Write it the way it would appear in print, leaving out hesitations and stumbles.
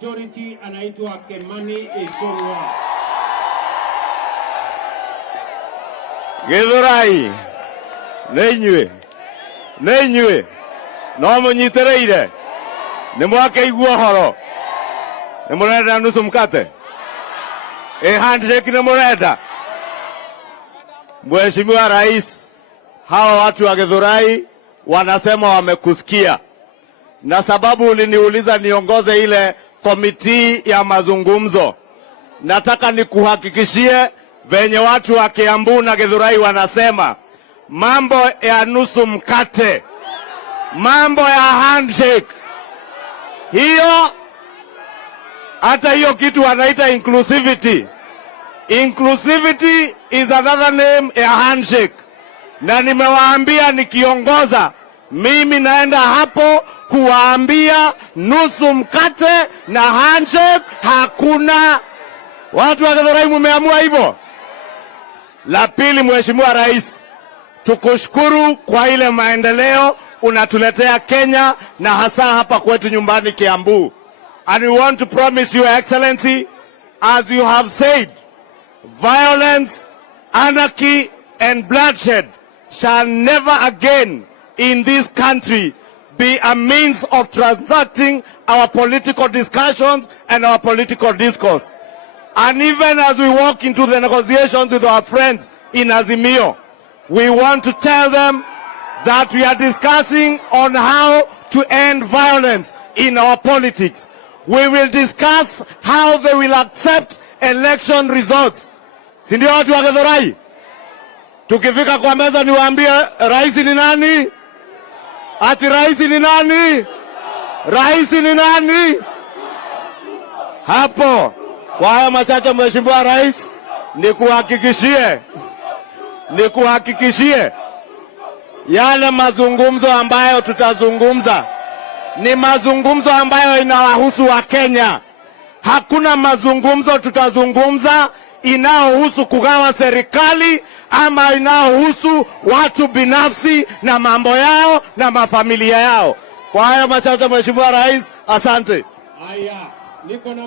majority anaitwa Kemani Ichungwa. Githurai Neinywe no munyitereire ni mwake igua horo ni murenda nusu mkate handshake ni murenda. Mheshimiwa Rais, hawa watu wa Githurai wanasema wamekusikia, na sababu uliniuliza niongoze ile komiti ya mazungumzo, nataka nikuhakikishie venye watu wa Kiambu na Githurai wanasema mambo ya nusu mkate, mambo ya handshake, hiyo hata hiyo kitu wanaita inclusivity. Inclusivity is another name ya handshake. Na nimewaambia nikiongoza mimi naenda hapo kuwaambia nusu mkate na handshake hakuna. Watu wa Githurai mumeamua hivyo. La pili, Mheshimiwa Rais, tukushukuru kwa ile maendeleo unatuletea Kenya na hasa hapa kwetu nyumbani Kiambu. And we want to promise Your Excellency, as you have said, violence, anarchy and bloodshed shall never again in this country be a means of transacting our political discussions and our political discourse. And even as we walk into the negotiations with our friends in Azimio, we want to tell them that we are discussing on how to end violence in our politics. We will discuss how they will accept election results. Si ndio watu wa Githurai? Tukifika kwa meza niwaambie rais ni nani? Ati rais ni nani? Rais ni nani? Hapo kwa haya machache, Mheshimiwa Rais, nikuhakikishie yale mazungumzo ambayo tutazungumza ni mazungumzo ambayo inawahusu wa Kenya. Hakuna mazungumzo tutazungumza inayohusu kugawa serikali ama inayohusu watu binafsi na mambo yao na mafamilia yao. Kwa haya machache, Mheshimiwa Rais, asante. Haya, niko na